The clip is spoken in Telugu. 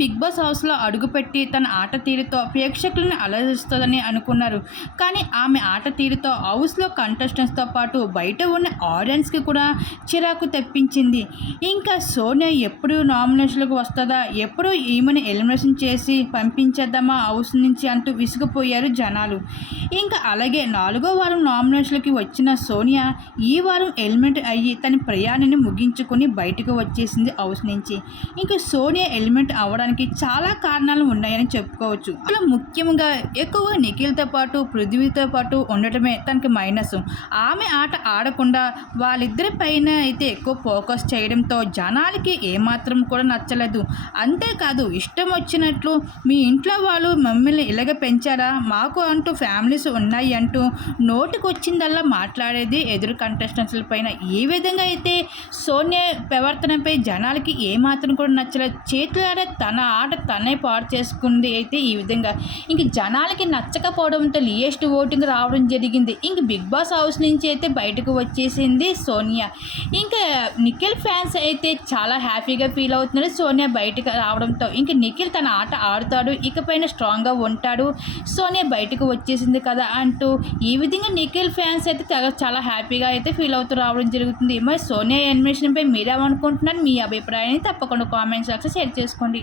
బిగ్ బాస్ హౌస్లో అడుగుపెట్టి తన ఆట తీరుతో ప్రేక్షకులను అలరిస్తుందని అనుకున్నారు. కానీ ఆమె ఆట తీరుతో హౌస్లో కంటెస్టెంట్స్తో పాటు బయట ఉన్న ఆడియన్స్కి కూడా చిరాకు తెప్పించింది. ఇంకా సోనియా ఎప్పుడు నామినేషన్లకు వస్తుందా? ఎప్పుడు ఈమెను ఎలిమినేషన్ చేసి పంపించేద్దామా హౌస్ నుంచి అంటూ విసిగిపోయారు జనాలు. ఇంకా అలాగే నాలుగో వారం నామినేషన్లకి వచ్చిన సోనియా ఈ వారం ఎలిమెంట్ అయ్యి తన ప్రయాణాన్ని ముగించుకొని బయటకు వచ్చేసింది హౌస్ నుంచి. ఇంకా సోనియా ఎలిమెంట్ అవ్వడానికి చాలా కారణాలు ఉన్నాయని చెప్పుకోవచ్చు. అలా ముఖ్యంగా ఎక్కువగా నిఖిల్తో పాటు పృథ్వీతో పాటు ఉండటమే తనకి మైనస్. ఆమె ఆట ఆడకుండా వాళ్ళిద్దరి పైన అయితే ఎక్కువ ఫోకస్ చేయడంతో జనాలకి ఏమాత్రం కూడా నచ్చలేదు. అంతేకాదు ఇష్టం వచ్చినట్లు మీ ఇంట్లో వాళ్ళు మమ్మల్ని ఇలాగ పెంచారా? మాకు అంటూ ఫ్యామిలీస్ ఉన్నాయి అంటూ నోటికి వచ్చిందల్లా మాట్లాడేది ఎదురు కంటెస్టెంట్స్ల పైన. ఏ విధంగా అయితే సోనియా ప్రవర్తనపై జనాలకి ఏమాత్రం కూడా నచ్చలేదు. చేతులారా తన ఆట తనే పాడు చేసుకుంది అయితే ఈ విధంగా. ఇంక జనాలకి నచ్చకపోవడంతో లియెస్ట్ ఓటింగ్ రావడం జరిగింది. ఇంక బిగ్ బాస్ హౌస్ నుంచి అయితే బయటకు వచ్చేసింది సోనియా. ఇంకా నిఖిల్ ఫ్యాన్స్ అయితే చాలా హ్యాపీగా ఫీల్ అవుతున్నారు. సోనియా బయటకు రావడంతో ఇంక నిఖిల్ తన ఆట ఆడుతాడు ఇకపైన స్ట్రాంగ్గా ఉంటాడు. సోనియా బయటకు వచ్చేసింది కదా అంటూ ఈ విధంగా నిఖిల్ ఫ్యాన్స్ అయితే తెగ చాలా హ్యాపీగా అయితే ఫీల్ అవుతూ రావడం జరుగుతుంది. మరి సోనియా ఎనిమేషన్పై మీరేమనుకుంటున్నారు? మీ అభిప్రాయాన్ని తప్పకుండా కామెంట్స్ బాక్స్లో షేర్ చేసుకోండి.